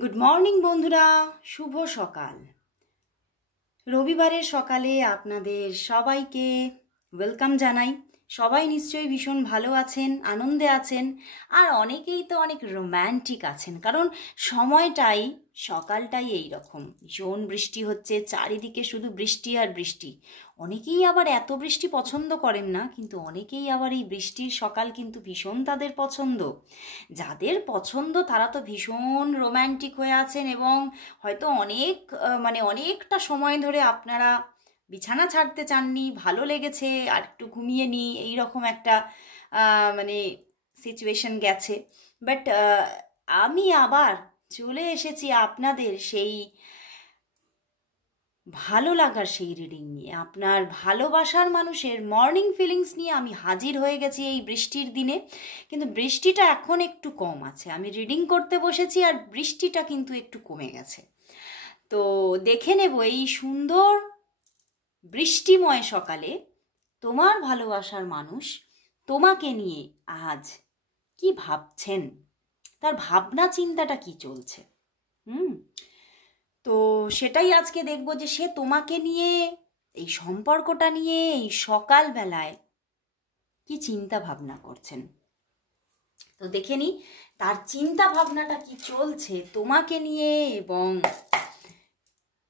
Good morning বন্ধুরা, শুভ সকাল। রবিবারের সকালে আপনাদের সবাইকে ওয়েলকাম জানাই। সবাই নিশ্চয়ই ভীষণ ভালো আছেন, আনন্দে আছেন, আর অনেকেই তো অনেক রোম্যান্টিক আছেন, কারণ সময়টাই সকালটাই এই রকম। ভীষণ বৃষ্টি হচ্ছে, চারিদিকে শুধু বৃষ্টি আর বৃষ্টি। অনেকেই আবার এত বৃষ্টি পছন্দ করেন না, কিন্তু অনেকেই আবার এই বৃষ্টির সকাল কিন্তু ভীষণ তাদের পছন্দ। যাদের পছন্দ তারা তো ভীষণ রোম্যান্টিক হয়ে আছেন, এবং হয়তো অনেকটা সময় ধরে আপনারা বিছানা ছাড়তে চাননি, ভালো লেগেছে আর একটু ঘুমিয়ে নিই, এইরকম একটা মানে সিচুয়েশন গেছে। বাট আমি আবার চলে এসেছি আপনাদের সেই ভালো লাগার সেই রিডিং নিয়ে। আপনার ভালোবাসার মানুষের মর্নিং ফিলিংস নিয়ে আমি হাজির হয়ে গেছি এই বৃষ্টির দিনে। কিন্তু বৃষ্টিটা এখন একটু কম আছে, আমি রিডিং করতে বসেছি আর বৃষ্টিটা কিন্তু একটু কমে গেছে। তো দেখে নেব এই সুন্দর বৃষ্টিময় সকালে তোমার ভালোবাসার মানুষ তোমাকে নিয়ে আজ কি ভাবছেন, তার ভাবনা চিন্তাটা কি চলছে। তো সেটাই আজকে দেখব, যে সে তোমাকে নিয়ে, এই সম্পর্কটা নিয়ে এই সকালবেলায় কি চিন্তা ভাবনা করছেন। তো দেখে নি তার চিন্তা ভাবনাটা কি চলছে তোমাকে নিয়ে এবং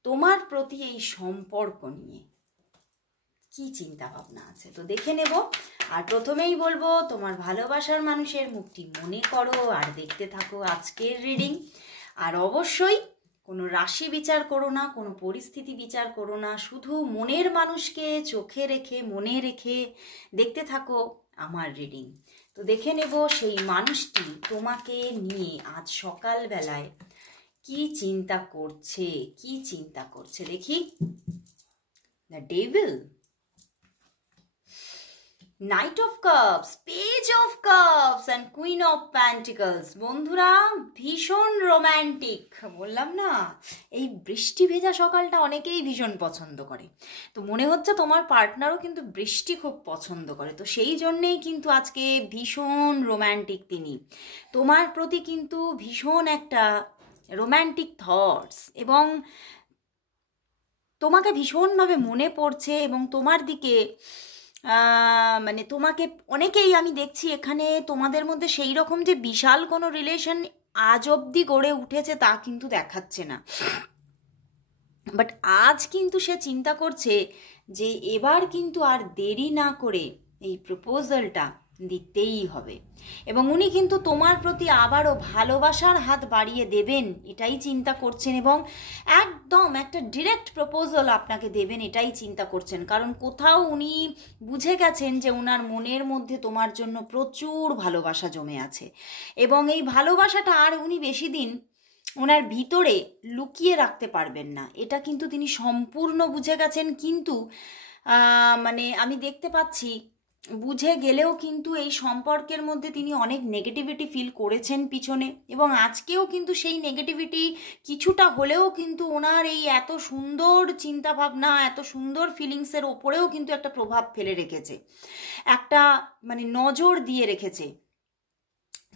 তোমার প্রতি এই সম্পর্ক নিয়ে কি চিন্তা ভাবনা আছে। তো দেখে নেব। আর প্রথমেই বলবো, তোমার ভালোবাসার মানুষের মুখটি মনে করো আর দেখতে থাকো আজকের রিডিং। আর অবশ্যই কোনো রাশি বিচার করো না, কোনো পরিস্থিতি বিচার করো না, শুধু মনের মানুষকে চোখে রেখে মনে রেখে দেখতে থাকো আমার রিডিং। তো দেখে নেব সেই মানুষটি তোমাকে নিয়ে আজ সকালবেলায় কি চিন্তা করছে দেখি। The devil, night of cups, page of cups and queen of pentacles. বন্ধুরা ভীষণ রোম্যান্টিক, বললাম না এই বৃষ্টি ভেজা সকালটা অনেকেই ভীষণ পছন্দ করে। তো মনে হচ্ছে তোমার পার্টনারও কিন্তু বৃষ্টি খুব পছন্দ করে, তো সেই জন্যেই কিন্তু আজকে ভীষণ রোম্যান্টিক তিনি। তোমার প্রতি কিন্তু ভীষণ একটা রোম্যান্টিক থটস, এবং তোমাকে ভীষণভাবে মনে পড়ছে, এবং তোমার দিকে তোমাকে অনেকেই আমি দেখছি এখানে তোমাদের মধ্যে সেই রকম যে বিশাল কোনো রিলেশন আজ অবধি গড়ে উঠেছে তা কিন্তু দেখাচ্ছে না। বাট আজ কিন্তু সে চিন্তা করছে যে এবার কিন্তু আর দেরি না করে এই প্রপোজালটা দিতেই হবে, এবং উনি কিন্তু তোমার প্রতি আবারও ভালোবাসার হাত বাড়িয়ে দেবেন এটাই চিন্তা করছেন, এবং একদম একটা ডিরেক্ট প্রপোজাল আপনাকে দেবেন এটাই চিন্তা করছেন। কারণ কোথাও উনি বুঝে গেছেন যে ওনার মনের মধ্যে তোমার জন্য প্রচুর ভালোবাসা জমে আছে, এবং এই ভালোবাসাটা আর উনি বেশি দিন ওনার ভিতরে লুকিয়ে রাখতে পারবেন না, এটা কিন্তু তিনি সম্পূর্ণ বুঝে গেছেন। কিন্তু আমি দেখতে পাচ্ছি বুঝে গেলেও কিন্তু এই সম্পর্কের মধ্যে তিনি অনেক নেগেটিভিটি ফিল করেছেন পিছনে, এবং আজকেও কিন্তু সেই নেগেটিভিটি কিছুটা হলেও কিন্তু ওনার এই এত সুন্দর চিন্তাভাবনা, এত সুন্দর ফিলিংসের ওপরেও কিন্তু একটা প্রভাব ফেলে রেখেছে, একটা নজর দিয়ে রেখেছে।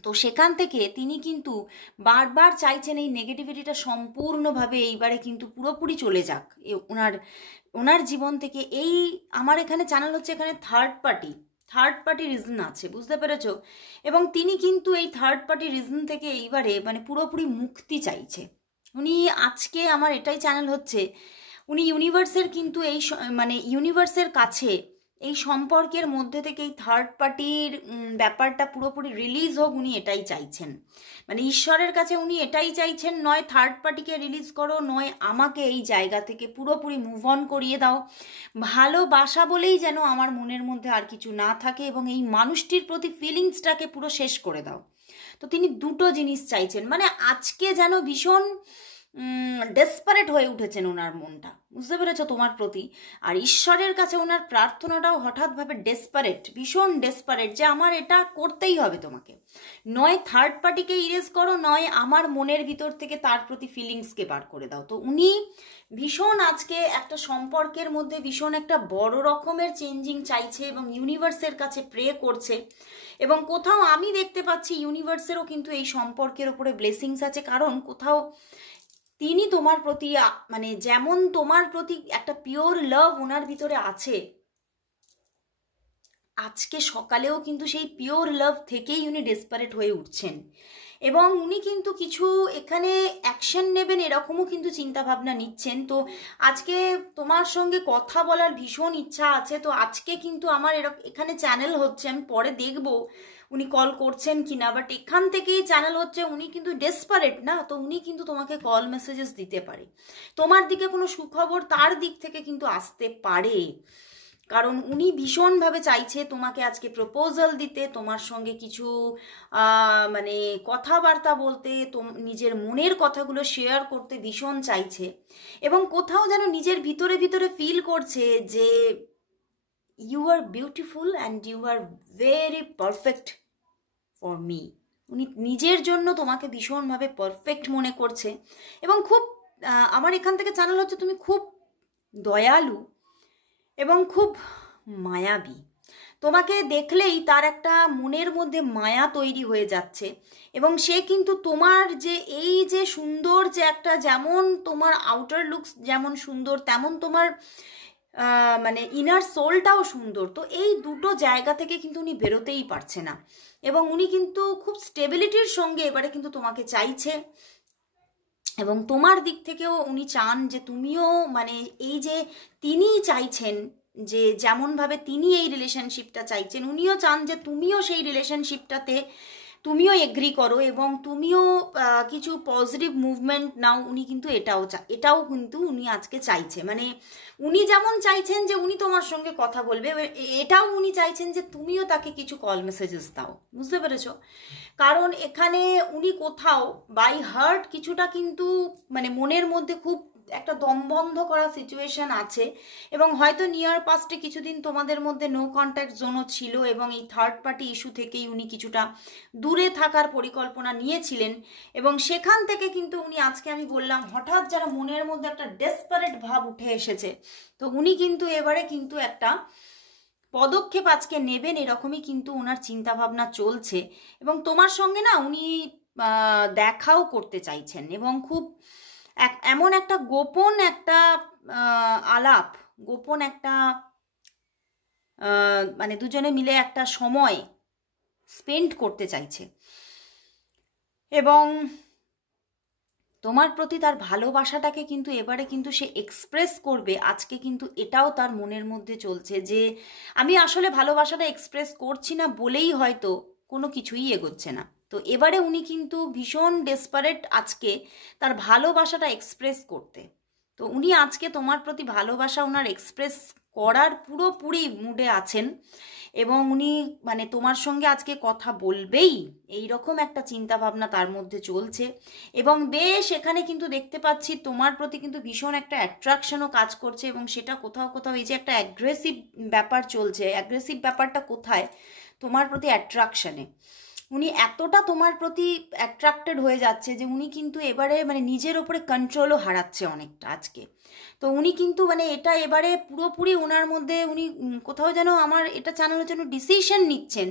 তো সেখান থেকে তিনি কিন্তু বারবার চাইছেন এই নেগেটিভিটিটা সম্পূর্ণভাবে এইবারে কিন্তু পুরোপুরি চলে যাক ওনার জীবন থেকে। এই আমার এখানে চ্যানেল হচ্ছে, এখানে থার্ড পার্টি রিজন আছে, বুঝতে পেরেছো? এবং তিনি কিন্তু এই থার্ড পার্টি রিজন থেকে এইবারে পুরোপুরি মুক্তি চাইছে উনি। আজকে আমার এটাই চ্যানেল হচ্ছে, উনি ইউনিভার্সের কিন্তু এই ইউনিভার্সের কাছে এই সম্পর্কের মধ্যে থেকে এই থার্ড পার্টির ব্যাপারটা পুরোপুরি রিলিজ হোক, উনি এটাই চাইছেন। ঈশ্বরের কাছে উনি এটাই চাইছেন, নয় থার্ড পার্টিকে রিলিজ করো, নয় আমাকে এই জায়গা থেকে পুরোপুরি মুভ অন করিয়ে দাও। ভালোবাসা বলেই যেন আমার মনের মধ্যে আর কিছু না থাকে, এবং এই মানুষটির প্রতি ফিলিংসটাকে পুরো শেষ করে দাও। তো তিনি দুটো জিনিস চাইছেন, আজকে যেন ভীষণ ডেসপারেট হয়ে উঠেছেন ওনার মনটা, বুঝতে পেরেছো, তোমার প্রতি। আর ঈশ্বরের কাছে ওনার প্রার্থনাটাও হঠাৎভাবে ডেসপারেট, ভীষণ ডেসপারেট, যে আমার এটা করতেই হবে তোমাকে। নয় থার্ড পার্টিকে ইরেজ করো, নয় আমার মনের ভিতর থেকে তার প্রতি ফিলিংসকে বার করে দাও। তো উনি ভীষণ আজকে একটা সম্পর্কের মধ্যে ভীষণ একটা বড় রকমের চেঞ্জিং চাইছে এবং ইউনিভার্সের কাছে প্রে করছে। এবং কোথাও আমি দেখতে পাচ্ছি ইউনিভার্সেরও কিন্তু এই সম্পর্কের ওপরে ব্লেসিংস আছে, কারণ কোথাও তিনি তোমার প্রতি মানে যেমন তোমার প্রতি একটা পিওর লাভ ওনার ভিতরে আছে, আজকে সকালেও কিন্তু সেই পিওর লাভ থেকেই উনি ডেসপারেট হয়ে উঠছেন। এবং উনি কিন্তু কিছু এখানে অ্যাকশন নেবেন এরকমও কিন্তু চিন্তাভাবনা নিচ্ছেন। তো আজকে তোমার সঙ্গে কথা বলার ভীষণ ইচ্ছা আছে। তো আজকে কিন্তু আমার এখানে চ্যানেল হচ্ছে, আমি পরে দেখব উনি কল করছেন কিনা, বাট এখান থেকেই চ্যানেল হচ্ছে উনি কিন্তু ডেসপারেট না, তো উনি কিন্তু তোমাকে কল মেসেজেস দিতে পারে। তোমার দিকে কোনো সুখবর তার দিক থেকে কিন্তু আসতে পারে, কারণ উনি ভীষণভাবে চাইছে তোমাকে আজকে প্রপোজাল দিতে, তোমার সঙ্গে কিছু মানে কথাবার্তা বলতে, নিজের মনের কথাগুলো শেয়ার করতে ভীষণ চাইছে। এবং কোথাও যেন নিজের ভিতরে ভিতরে ফিল করছে যে you are beautiful and you are very perfect for me. উনি নিজের জন্য তোমাকে ভীষণভাবে পারফেক্ট মনে করছে। এবং খুব আমার এখান থেকে চ্যানেল হচ্ছে তুমি খুব দয়ালু এবং খুব মায়াবী। তোমাকে দেখলেই তার একটা মনের মধ্যে মায়া তৈরি হয়ে যাচ্ছে। এবং সে কিন্তু তোমার যে এই যে সুন্দর যে একটা, যেমন তোমার আউটার লুকস যেমন সুন্দর, তেমন তোমার মানে ইনার সোলটাও সুন্দর। তো এই দুটো জায়গা থেকে কিন্তু উনি বেরোতেই পারছে না। এবং উনি কিন্তু খুব স্টেবিলিটির সঙ্গে এবারে কিন্তু তোমাকে চাইছে। এবং তোমার দিক থেকেও উনি চান যে তুমিও মানে এই যে তিনি চাইছেন যে যেমনভাবে তিনি এই রিলেশনশিপটা চাইছেন, উনিও চান যে তুমিও সেই রিলেশনশিপটাতে তুমিও এগ্রি করো এবং তুমিও কিছু পজিটিভ মুভমেন্ট নাও। উনি কিন্তু এটাও কিন্তু উনি আজকে চাইছে, মানে উনি যেমন চাইছেন যে উনি তোমার সঙ্গে কথা বলবে, এটাও উনি চাইছেন যে তুমিও তাকে কিছু কল মেসেজেস দাও, বুঝতে পেরেছো। কারণ এখানে উনি কোথাও বাই হার্ট কিছুটা কিন্তু মানে মনের মধ্যে খুব একটা দমবন্ধ করা সিচুয়েশন আছে। এবং হয়তো নিয়ার পাস্টে কিছুদিন তোমাদের মধ্যে নো কন্ট্যাক্ট জোনও ছিল এবং এই থার্ড পার্টি ইস্যু থেকেই উনি কিছুটা দূরে থাকার পরিকল্পনা নিয়েছিলেন। এবং সেখান থেকে কিন্তু উনি আজকে, আমি বললাম, হঠাৎ যারা মনের মধ্যে একটা ডেসপারেট ভাব উঠে এসেছে, তো উনি কিন্তু এবারে কিন্তু একটা পদক্ষেপ আজকে নেবেন, এরকমই কিন্তু ওনার চিন্তাভাবনা চলছে। এবং তোমার সঙ্গে না উনি দেখাও করতে চাইছেন এবং খুব এমন একটা গোপন একটা আলাপ, গোপন একটা মানে দুজনে মিলে একটা সময় স্পেন্ড করতে চাইছে। এবং তোমার প্রতি তার ভালোবাসাটাকে কিন্তু এবারে কিন্তু সে এক্সপ্রেস করবে আজকে, কিন্তু এটাও তার মনের মধ্যে চলছে যে আমি আসলে ভালোবাসাটা এক্সপ্রেস করছি না বলেই হয়তো কোনো কিছুই এগোচ্ছে না। তো এবারে উনি কিন্তু ভীষণ ডেসপারেট আজকে তার ভালোবাসাটা এক্সপ্রেস করতে। তো উনি আজকে তোমার প্রতি ভালোবাসা ওনার এক্সপ্রেস করার পুরোপুরি মুডে আছেন এবং উনি মানে তোমার সঙ্গে আজকে কথা বলবেই, এই রকম একটা চিন্তা ভাবনা তার মধ্যে চলছে। এবং বেশ এখানে কিন্তু দেখতে পাচ্ছি তোমার প্রতি কিন্তু ভীষণ একটা অ্যাট্রাকশনও কাজ করছে। এবং সেটা কোথাও কোথাও এই যে একটা অ্যাগ্রেসিভ ব্যাপার চলছে, অ্যাগ্রেসিভ ব্যাপারটা কোথায়? তোমার প্রতি অ্যাট্রাকশনে উনি এতটা তোমার প্রতি অ্যাট্রাক্টেড হয়ে যাচ্ছে যে উনি কিন্তু এবারে মানে নিজের ওপরে কন্ট্রোলও হারাচ্ছে অনেকটা আজকে। তো উনি কিন্তু মানে এটা এবারে পুরোপুরি ওনার মধ্যে উনি কোথাও যেন আমার এটা জানানোর জন্য ডিসিশন নিচ্ছেন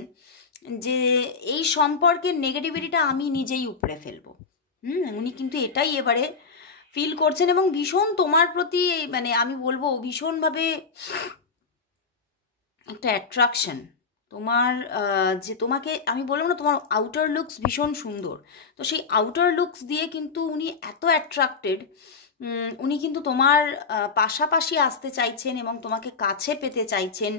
যে এই সম্পর্কের নেগেটিভিটিটা আমি নিজেই উপড়ে ফেলবো। উনি কিন্তু এটাই এবারে ফিল করছেন এবং ভীষণ তোমার প্রতি মানে আমি বলবো ভীষণভাবে একটা অ্যাট্রাকশন তোমার, যে তোমাকে আমি বলবো না তোমার আউটার লুকস ভীষণ সুন্দর, তো সেই আউটার লুকস দিয়ে কিন্তু উনি এত অ্যাট্রাক্টেড, উনি কিন্তু তোমার পাশাপাশি আসতে চাইছেন এবং তোমাকে কাছে পেতে চাইছেন।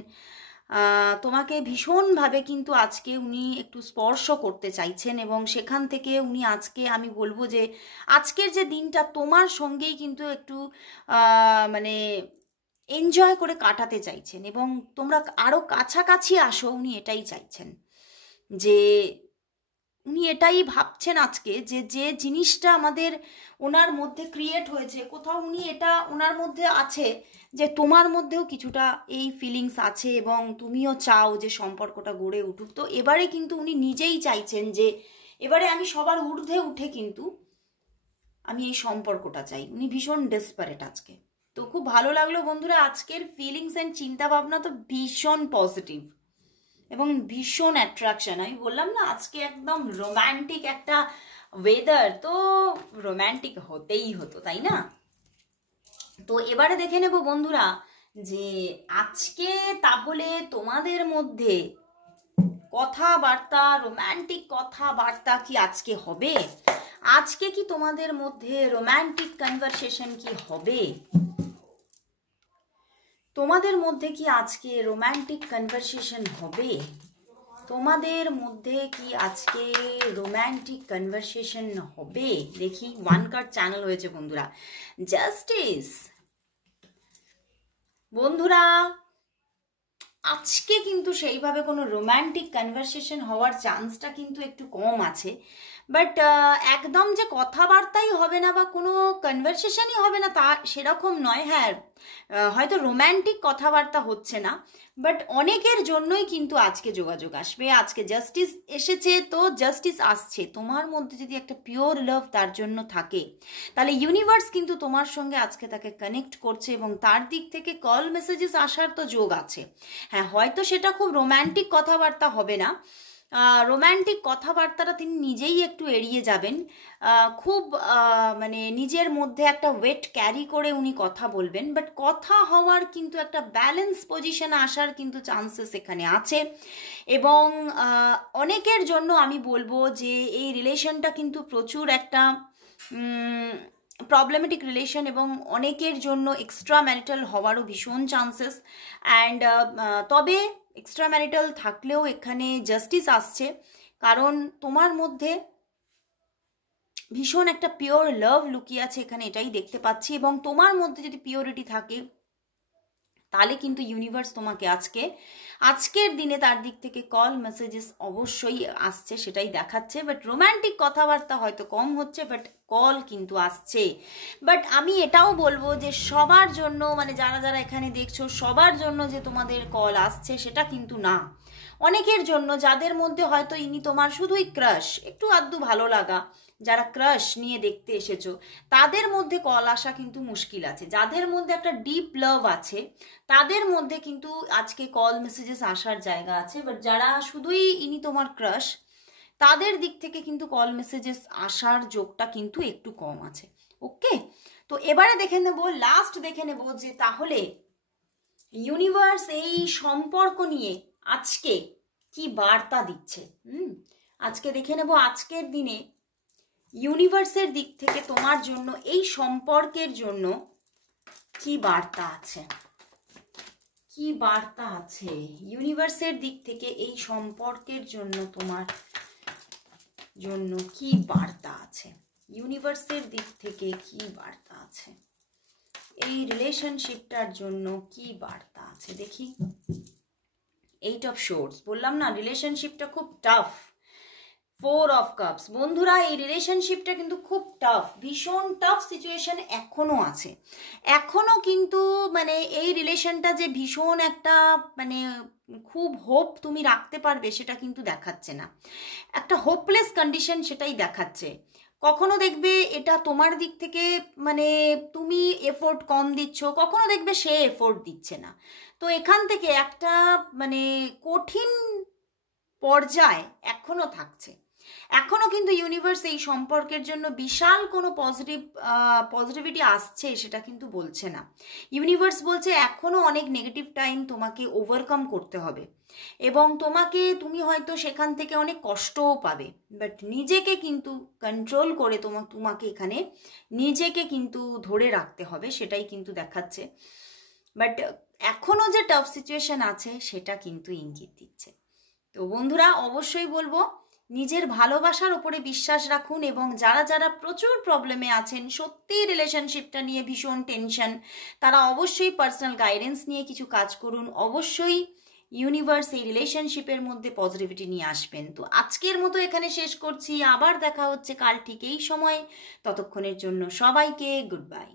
তোমাকে ভীষণভাবে কিন্তু আজকে উনি একটু স্পর্শ করতে চাইছেন এবং সেখান থেকে উনি আজকে আমি বলবো যে আজকের যে দিনটা তোমার সঙ্গেই কিন্তু একটু মানে এনজয় করে কাটাতে চাইছেন এবং তোমরা আরও কাছাকাছি আসো, উনি এটাই চাইছেন যে উনি এটাই ভাবছেন আজকে যে যে জিনিসটা আমাদের ওনার মধ্যে ক্রিয়েট হয়েছে, কোথাও উনি এটা ওনার মধ্যে আছে যে তোমার মধ্যেও কিছুটা এই ফিলিংস আছে এবং তুমিও চাও যে সম্পর্কটা গড়ে উঠুক। তো এবারে কিন্তু উনি নিজেই চাইছেন যে এবারে আমি সবার ঊর্ধ্বে উঠে কিন্তু আমি এই সম্পর্কটা চাই। উনি ভীষণ ডেসপারেট আজকে। তো খুব ভালো লাগলো বন্ধুরা, আজকের ফিলিংস অ্যান্ড চিন্তা ভাবনা তো ভীষণ পজিটিভ এবং ভীষণ অ্যাট্রাকশন। আমি বললাম না আজকে একদম রোম্যান্টিক একটা ওয়েদার, তো রোম্যান্টিক হতেই হতো, তাই না? তো এবারে দেখে নেব বন্ধুরা যে আজকে তাহলে তোমাদের মধ্যে কথাবার্তা, রোম্যান্টিক কথাবার্তা কি আজকে হবে? আজকে কি তোমাদের মধ্যে রোম্যান্টিক কনভারসেশন কি হবে? তোমাদের মধ্যে কি আজকে রোম্যান্টিক কনভারসেশন হবে? তোমাদের মধ্যে কি আজকে রোম্যান্টিক কনভারসেশন হবে? দেখি, ওয়ান কার্ড চ্যানেল হয়েছে বন্ধুরা, জাস্টিস। বন্ধুরা আজকে কিন্তু সেইভাবে কোনো রোম্যান্টিক কনভারসেশন হওয়ার চান্সটা কিন্তু একটু কম আছে, বাট একদম যে কথাবার্তাই হবে না বা কোনো কনভারসেশনই হবে না তা সেরকম নয়। হ্যাঁ, হয়তো রোম্যান্টিক কথাবার্তা হচ্ছে না, বাট অনেকের জন্যই কিন্তু আজকে যোগাযোগ আসবে। আজকে জাস্টিস এসেছে, তো জাস্টিস আসছে। তোমার মধ্যে যদি একটা পিওর লাভ তার জন্য থাকে, তাহলে ইউনিভার্স কিন্তু তোমার সঙ্গে আজকে তাকে কানেক্ট করছে এবং তার দিক থেকে কল মেসেজেস আসার তো যোগ আছে। হ্যাঁ, হয়তো সেটা খুব রোম্যান্টিক কথাবার্তা হবে না, রোম্যান্টিক কথাবার্তাটা তিনি নিজেই একটু এড়িয়ে যাবেন। খুব মানে নিজের মধ্যে একটা ওয়েট ক্যারি করে উনি কথা বলবেন, বাট কথা হওয়ার কিন্তু একটা ব্যালেন্স পজিশনে আসার কিন্তু চান্সেস এখানে আছে। এবং অনেকের জন্য আমি বলবো যে এই রিলেশনটা কিন্তু প্রচুর একটা প্রবলেমেটিক রিলেশন এবং অনেকের জন্য এক্সট্রা ম্যারিটাল হওয়ারও ভীষণ চান্সেস। অ্যান্ড তবে এক্সট্রা ম্যারিটাল থাকলেও এখানে জাস্টিস আসছে, কারণ তোমার মধ্যে ভীষণ একটা পিওর লাভ লুকিয়ে আছে এখানে, এটাই দেখতে পাচ্ছি। এবং তোমার মধ্যে যদি পিওরিটি থাকে তাহলে কিন্তু ইউনিভার্স তোমাকে আজকের দিনে তার দিক থেকে কল মেসেজেস অবশ্যই আসছে, সেটাই দেখাচ্ছে। বাট রোম্যান্টিক কথাবার্তা হয়তো কম হচ্ছে, বাট কল কিন্তু আসছে। বাট আমি এটাও বলবো যে সবার জন্য, মানে যারা যারা এখানে দেখছো সবার জন্য যে তোমাদের কল আসছে সেটা কিন্তু না। অনেকের জন্য যাদের মধ্যে হয়তো ইনি তোমার শুধুই ক্রাশ, একটু আধটু ভালো লাগা, যারা ক্রাশ নিয়ে দেখতে এসেছো তাদের মধ্যে কল আসা কিন্তু মুশকিল আছে। যাদের মধ্যে একটা ডিপ লাভ আছে তাদের মধ্যে কিন্তু আজকে কল মেসেজেস আসার জায়গা আছে। বাট যারা শুধুই ইনি তোমার ক্রাশ, তাদের দিক থেকে কিন্তু কল মেসেজেস আসার যোগটা কিন্তু একটু কম আছে। ওকে, তো এবারে দেখে নেব, লাস্ট দেখে নেব যে তাহলে ইউনিভার্স এই সম্পর্ক নিয়ে আজকে কি বার্তা দিচ্ছে। আজকে দেখে নেব আজকের দিনে ইউনিভার্সের দিক থেকে তোমার জন্য এই সম্পর্কের জন্য কি বার্তা আছে। কি বার্তা আছে ইউনিভার্সের দিক থেকে এই সম্পর্কের জন্য, তোমার জন্য কি বার্তা আছে? ইউনিভার্সের দিক থেকে কি বার্তা আছে এই রিলেশনশিপটার জন্য? কি বার্তা আছে দেখি। 8 অফ শোর্টস, বললাম না রিলেশনশিপটা খুব টাফ। 4 অফ কাপস, বন্ধুরা এই রিলেশনশিপটা কিন্তু খুব টাফ, ভীষণ টাফ সিচুয়েশন এখনো আছে। এখনো কিন্তু মানে এই রিলেশনটা যে ভীষণ একটা মানে খুব হোপ তুমি রাখতে পারবে সেটা কিন্তু দেখাচ্ছে না, একটা হোপলেস কন্ডিশন সেটাই দেখাচ্ছে। কখনো দেখবে এটা তোমার দিক থেকে মানে তুমি এফোর্ট কম দিচ্ছ, কখনো দেখবে সে এফোর্ট দিচ্ছে না। তো এখান থেকে একটা মানে কঠিন পর্যায় এখনো থাকছে। এখনো কিন্তু ইউনিভার্স এই সম্পর্কের জন্য বিশাল কোনো পজিটিভিটি আসছে সেটা কিন্তু বলছে না। ইউনিভার্স বলছে এখনো অনেক নেগেটিভ টাইম তোমাকে ওভারকাম করতে হবে এবং তুমি হয়তো সেখান থেকে অনেক কষ্টও পাবে, বাট নিজেকে কিন্তু কন্ট্রোল করে তোমাকে এখানে নিজেকে কিন্তু ধরে রাখতে হবে, সেটাই কিন্তু দেখাচ্ছে। বাট এখনো যে টাফ সিচুয়েশন আছে সেটা কিন্তু ইঙ্গিত দিচ্ছে। তো বন্ধুরা অবশ্যই বলবো নিজের ভালোবাসার উপরে বিশ্বাস রাখুন এবং যারা যারা প্রচুর প্রবলেমে আছেন, সত্যি রিলেশনশিপটা নিয়ে ভীষণ টেনশন, তারা অবশ্যই পার্সোনাল গাইডেন্স নিয়ে কিছু কাজ করুন। অবশ্যই ইউনিভার্স এই রিলেশনশিপের মধ্যে পজিটিভিটি নিয়ে আসবেন। তো আজকের মতো এখানে শেষ করছি, আবার দেখা হচ্ছে কাল ঠিক এই সময়ে। ততক্ষণের জন্য সবাইকে গুড বাই।